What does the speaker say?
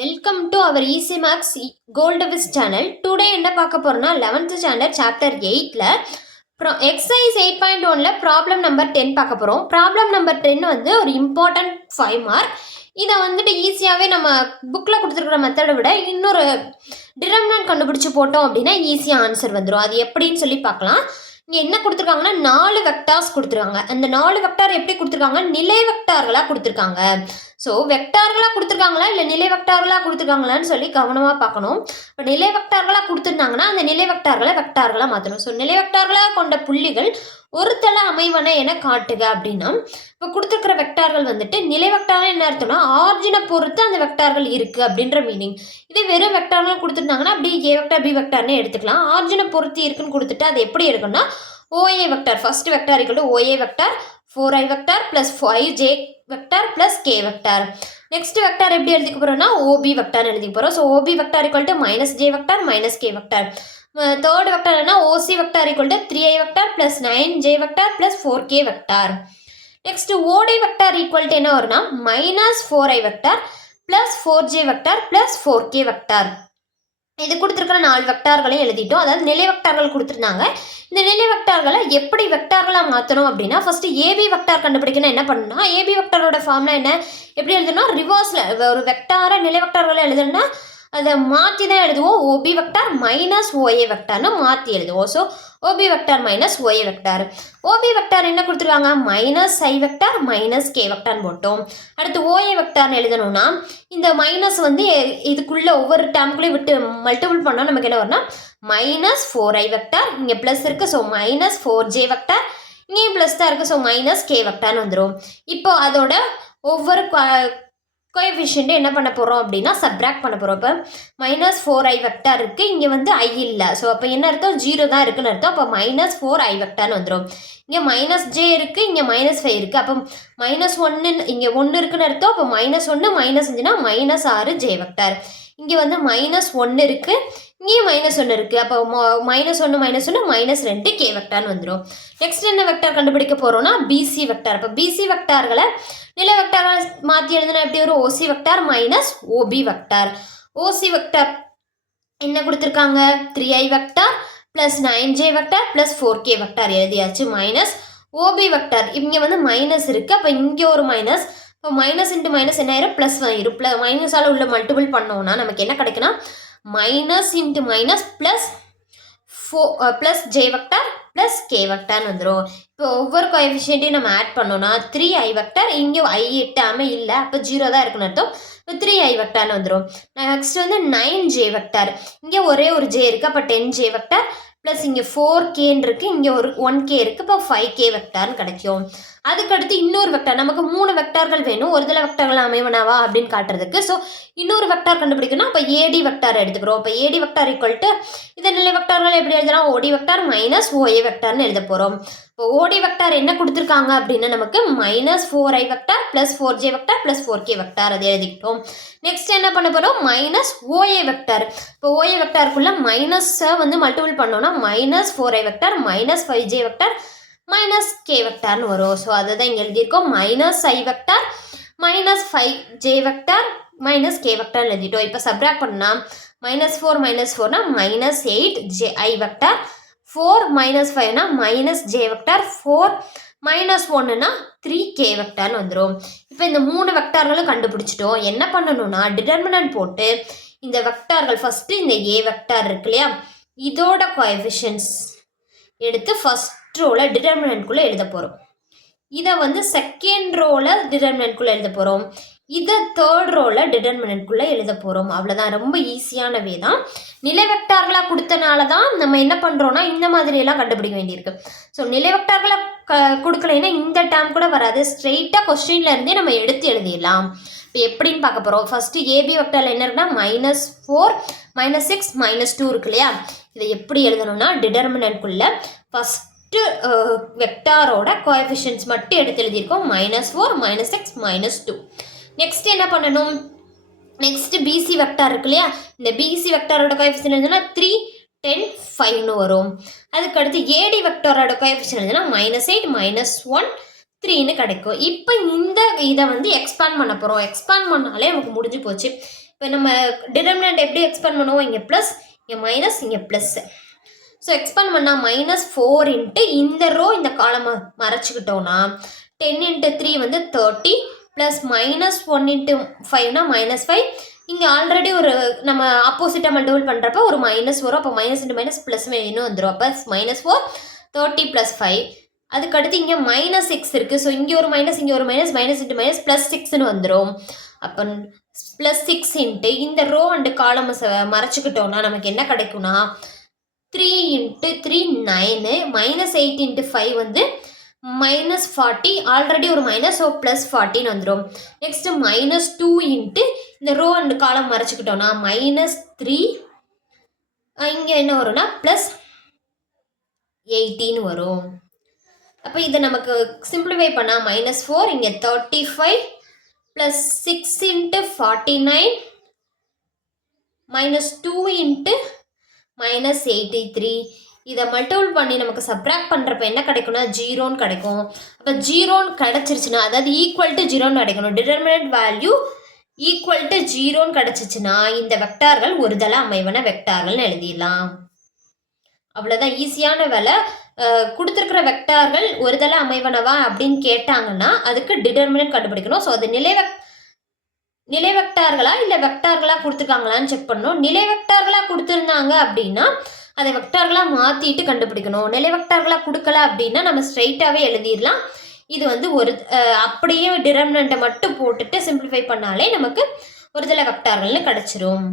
Welcome to our easy maths gold whiz channel. Today என்ன பார்க்க போறோம்னா 11th ஸ்டாண்டர்ட் சாப்டர் 8ல எக்ஸசைஸ் 8.1ல ப்ராப்ளம் நம்பர் 10 பார்க்க போகிறோம். ப்ராப்ளம் நம்பர் 10 வந்து ஒரு இம்பார்ட்டன்ட் 5 மார்க். இதை வந்துட்டு ஈஸியாகவே நம்ம புக்கில் கொடுத்துருக்குற மெத்தடை விட இன்னொரு டிட்டர்மினன்ட் கண்டுபிடிச்சி போட்டோம் அப்படின்னா ஈஸியாக ஆன்சர் வந்துடும். அது எப்படின்னு சொல்லி பார்க்கலாம். இங்கே என்ன கொடுத்துருக்காங்கன்னா 4 வெக்டார்ஸ் கொடுத்துருக்காங்க. அந்த 4 வெக்டார் எப்படி கொடுத்துருக்காங்க? நிலை வெக்டார்களாக கொடுத்துருக்காங்க. ஸோ வெக்டார்களாக கொடுத்துருக்காங்களா இல்லை நிலை வெக்டார்களாக கொடுத்துருக்காங்களான்னு சொல்லி கவனமாக பார்க்கணும். இப்போ நிலை வெக்டார்களாக கொடுத்துருந்தாங்கன்னா அந்த நிலை வெக்டார்களாக மாற்றணும். ஸோ நிலை வெக்டார்களாக கொண்ட புள்ளிகள் ஒரு தள அமைவன என காட்டுக அப்படின்னா இப்போ கொடுத்துருக்கிற வெக்டார்கள் வந்துட்டு நிலை வெக்டார்கள் என்ன அர்த்தம்னா ஆர்ஜினை பொறுத்து அந்த வெக்டார்கள் இருக்குது அப்படின்ற மீனிங். இதே வெறும் வெக்டார்கள் கொடுத்துருந்தாங்கன்னா அப்படி ஏ வெக்டார் பி வெக்டார்னு எடுத்துக்கலாம். ஆர்ஜினை பொறுத்து இருக்குன்னு கொடுத்துட்டு அது எப்படி எடுக்கணும்னா OA vector first vector equal to OA vector 4i vector plus 5j vector plus k vector. Next vector எப்படி எழுதிக்க போகிறோம்னா OB வெக்டார் எழுதிக்க போகிறோம். So OB vector equal to -j vector -k vector. Third vector என்ன OC vector equal to 3i vector plus 9j vector plus 4k vector. Next OD vector equal to என்ன வரும்னா -4i vector plus 4j vector plus 4k vector. இது கொடுத்துருக்கிற 4 வெக்டார்களையும் எழுதிட்டோம். அதாவது நிலை வெக்டார்கள் கொடுத்துருந்தாங்க. இந்த நிலை வெக்டார்களை எப்படி வெக்டார்களாக மாற்றணும் அப்படின்னா ஃபஸ்ட்டு ஏபி வெக்டார் கண்டுபிடிக்கணும். என்ன பண்ணணும்னா ஏபி வெக்டாரோட ஃபார்ம்னா என்ன, எப்படி எழுதணும்னா ரிவர்ஸில் ஒரு வெக்டாரை நிலை வெக்டார்களை எழுதணும்னா அதை மாற்றி தான் எழுதுவோம். ஓபி வெக்டார் மைனஸ் ஓஏ வெக்டார்னு மாற்றி எழுதுவோம். So OB vector minus OA vector. OB vector என்ன கொடுத்துருக்காங்க -i வெக்டார் -k வெக்டார்னு போட்டோம். அடுத்து ஓஏ வெக்டார்னு எழுதணும்னா இந்த மைனஸ் வந்து இதுக்குள்ளே ஒவ்வொரு டேர்முக்குள்ளேயும் விட்டு மல்டிபிள் பண்ணோம். நமக்கு என்ன வரும்னா -4i வெக்டார், இங்கே ப்ளஸ் இருக்குது. ஸோ -4j வெக்டார், இங்கேயும் ப்ளஸ் தான் இருக்குது. ஸோ -k வெக்டார்னு வந்துடும். இப்போ அதோட ஒவ்வொரு கோஎஃபிஷியன்ட் என்ன பண்ண போகிறோம் அப்படின்னா சப்ராக்ட் பண்ண போகிறோம். இப்போ -4i வெக்டார் இருக்குது, இங்கே வந்து i இல்லை. ஸோ அப்போ என்ன அர்த்தம் 0 தான் இருக்குன்னு அர்த்தம். அப்போ -4i வெக்டார்னு வந்துடும். இங்கே -j இருக்குது, இங்கே -5 இருக்குது. அப்போ -1 இங்கே 1 இருக்குன்னு அர்த்தம். அப்போ -1 -5னா -6j வெக்டார். இங்கே வந்து -1 இருக்குது, இங்கேயும் -1 இருக்குது. அப்போ -1 -2 k வெக்டார்னு வந்துடும். நெக்ஸ்ட் என்ன வெக்டார் கண்டுபிடிக்க போகிறோம்னா பிசி வெக்டார். இப்போ பிசி வெக்டார்களை நிலை வெக்டார்கள் மாற்றி எழுதுனா எப்படி வரும்? ஓசி வெக்டார் மைனஸ் ஓபி வெக்டார். ஓசி வெக்டார் என்ன கொடுத்துருக்காங்க 3i vector plus 9j vector plus 4k vector எழுதியாச்சு. மைனஸ் ஓபி வெக்டார் இங்கே வந்து மைனஸ் இருக்குது. அப்போ இங்கே ஒரு மைனஸ். இப்போ மைனஸ் இன்ட்டு மைனஸ் என்ன ஆயிரும் ப்ளஸ் ஆயிரும். மைனஸால் உள்ள மல்டிபிள் பண்ணோம்னா நமக்கு என்ன கிடைக்குன்னா minus into minus plus j vector plus k வெக்டார்னு வந்துடும். இப்போ ஒவ்வொரு கோஎஃபிஷியன்ட்டையும் நம்ம ஆட் பண்ணோம்னா 3i வெக்டார், இங்கே i எட்டாமே இல்லை. அப்போ 0 தான் இருக்குன்னு அர்த்தம். இப்போ 3i வெக்டார்னு வந்துடும். நெக்ஸ்ட் வந்து 9j வெக்டார், இங்கே ஒரே ஒரு j இருக்குது. அப்போ 10j வெக்டார் ப்ளஸ் இங்கே 4kன்னு இருக்குது, இங்கே ஒரு 1k இருக்குது. இப்போ 5k வெக்டார்னு கிடைக்கும். அதுக்கடுத்து இன்னொரு வெக்டார், நமக்கு 3 வெக்டார்கள் வேணும் ஒரு தடவை வெக்டார்கள் அமைவனாவா அப்படின்னு காட்டுறதுக்கு. ஸோ இன்னொரு வெக்டார் கண்டுபிடிக்கணும். அப்போ ஏடி வெக்டார் எடுத்துக்கிறோம். இப்போ ஏடி வெக்டார் ஈக்குவல் டு இதை நிலை வெக்டார்கள் எப்படி எழுதலாம்? ஓடி வெக்டார் மைனஸ் ஓஏ வெக்டார்னு எழுத போகிறோம். இப்போ ஓடி வெக்டார் என்ன கொடுத்துருக்காங்க அப்படின்னா நமக்கு -4i vector plus 4j vector plus 4k vector அதை எழுதிக்கிட்டோம். நெக்ஸ்ட் என்ன பண்ண போகிறோம்? Minus OA vector. இப்போ ஓஏ வெக்டாருக்குள்ள மைனஸை வந்து மல்டிபிள் பண்ணோம்னா -4i vector -5j vector -k வெக்டார்னு வரும். ஸோ அதை தான் இங்கே எழுதியிருக்கோம். -i vector -5j vector -k vector எழுதிட்டோம். இப்போ சப்ராக்ட் பண்ணால் -4 -4னா -8ji வெக்டார், 4 -5னா -j வெக்டார், 4 -1னா 3k வெக்டார்னு வந்துடும். இப்போ இந்த 3 வெக்டார்களும் கண்டுபிடிச்சிட்டோம். என்ன பண்ணணும்னா டிட்டர்மினன்ட் போட்டு இந்த வெக்டார்கள் ஃபஸ்ட்டு இந்த ஏ வெக்டார் இருக்கு இல்லையா இதோட கோஎஃபிஷியன்ட்ஸ் எடுத்து ஃபஸ்ட் ரோவில் டிட்டர்மினன்ட்குள்ளே எழுத போகிறோம். இதை வந்து செகண்ட் ரோவில் டிட்டர்மினன்ட்குள்ளே எழுத போகிறோம். இதை தேர்ட் ரோவில் டிட்டர்மினன்ட்குள்ளே எழுத போகிறோம். அவ்வளோதான், ரொம்ப ஈஸியானவே தான். நிலை வெக்டார்களாக கொடுத்தனால தான் நம்ம என்ன பண்ணுறோன்னா இந்த மாதிரியெல்லாம் கண்டுபிடிக்க வேண்டியிருக்கு. ஸோ நிலை வெக்டார்களை கொடுக்கலைன்னா இந்த டேர்ம் கூட வராது. ஸ்ட்ரெயிட்டாக கொஸ்டின்லேருந்தே நம்ம எடுத்து எழுதிடலாம். இப்போ எப்படின்னு பார்க்க போகிறோம். ஃபஸ்ட்டு ஏபி வெக்டாரில் என்ன இருக்குன்னா -4 -6 -2 இருக்கு இல்லையா இதை எப்படி எழுதணும்னா டிட்டர்மினன்ட்குள்ளே ஃபஸ்ட்டு வெக்டாரோட கோஎஃபிஷியன்ட்ஸ் மட்டும் எடுத்து எழுதியிருக்கோம். -4 -6 -2. நெக்ஸ்ட் என்ன பண்ணணும்? நெக்ஸ்ட் பிசி வெக்டார் இருக்கு இல்லையா இந்த பிசி வெக்டாரோட கோஎஃபிஷியன்ட் எழுதுனா 3 10 5ன்னு வரும். அதுக்கடுத்து ஏடி வெக்டாரோட கோஎஃபிஷியன்ட் எழுதுனா -8 -1 3ன்னு கிடைக்கும். இப்போ இந்த இதை வந்து எக்ஸ்பேண்ட் பண்ண போகிறோம். எக்ஸ்பேண்ட் பண்ணாலே நமக்கு முடிஞ்சு போச்சு. இப்போ நம்ம டிட்டர்மினன்ட் எப்படி எக்ஸ்பேண்ட் பண்ணுவோம், இங்கே ப்ளஸ் இங்கே மைனஸ் இங்கே ப்ளஸ். ஸோ எக்ஸ்பேண்ட் பண்ணால் -4 இன்ட்டு இந்த ரோ இந்த காலமை மறைச்சிக்கிட்டோன்னா 10 இன்ட்டு 3 வந்து 30 ப்ளஸ் -1 இன்ட்டு 5னா -5. இங்கே ஆல்ரெடி ஒரு நம்ம ஆப்போசிட்டாக மல்டிபிள் பண்ணுறப்ப ஒரு மைனஸ் வரும். அப்போ மைனஸ் இன்ட்டு மைனஸ் ப்ளஸ் இன்னும் வந்துடும். அப்போ -4 30 + 5. அதுக்கடுத்து இங்கே -6 இருக்குது. ஸோ இங்கே ஒரு மைனஸ் இங்கே ஒரு மைனஸ் மைனஸ் இன்ட்டு மைனஸ் +6ன்னு வந்துடும். அப்போ +6 இன்ட்டு இந்த ரோ அண்டு காலம்ஸை மறைச்சிக்கிட்டோன்னா நமக்கு என்ன கிடைக்கும்னா 3 இன்ட்டு 3 9 -8 இன்ட்டு 5 வந்து -40. ஆல்ரெடி ஒரு மைனஸ், ஸோ +14 வந்துடும். நெக்ஸ்ட்டு -2 இன்ட்டு இந்த ரோ அண்டு காலம் மறைச்சிக்கிட்டோன்னா -3 இங்கே என்ன வரும்னா +18 வரும். அப்போ இதை நமக்கு சிம்பிளிஃபை பண்ணால் -4 இங்கே 35 ப்ளஸ் 6 இன்ட்டு 49 -2 இன்ட்டு -83. இதை மல்டிபிள் பண்ணி நமக்கு சப்ராக்ட் பண்ணுறப்ப என்ன கிடைக்கும்னா 0ன்னு கிடைக்கும். அப்போ 0ன்னு கிடச்சிருச்சுன்னா, அதாவது ஈக்குவல் டு 0ன்னு கிடைக்கணும். டிட்டர்மினன்ட் வேல்யூ ஈக்குவல் டு 0ன்னு கிடச்சிச்சுன்னா இந்த வெக்டார்கள் ஒருதலை அமைவன வெக்டார்கள்னு எழுதிடலாம். அவ்வளோதான், ஈஸியான வேலை. கொடுத்துருக்கிற வெக்டார்கள் ஒருதலை அமைவனவா அப்படின்னு கேட்டாங்கன்னா அதுக்கு டிட்டர்மினன்ட் கண்டுபிடிக்கணும். ஸோ அது நிலை வெக்டார்களா இல்லை வெக்டார்களாக கொடுத்துருக்காங்களான்னு செக் பண்ணணும். நிலை வெக்டார்களாக கொடுத்துருந்தாங்க அப்படின்னா அதை வெக்டார்களாக மாற்றிட்டு கண்டுபிடிக்கணும். நிலை வெக்டார்களாக கொடுக்கல அப்படின்னா நம்ம ஸ்ட்ரைட்டாகவே எழுதிடலாம். இது வந்து ஒரு அப்படியே டிட்டர்மினன்ட்டை மட்டும் போட்டுட்டு சிம்பிளிஃபை பண்ணாலே நமக்கு ஒருதலை வெக்டார்கள்னு கிடச்சிரும்.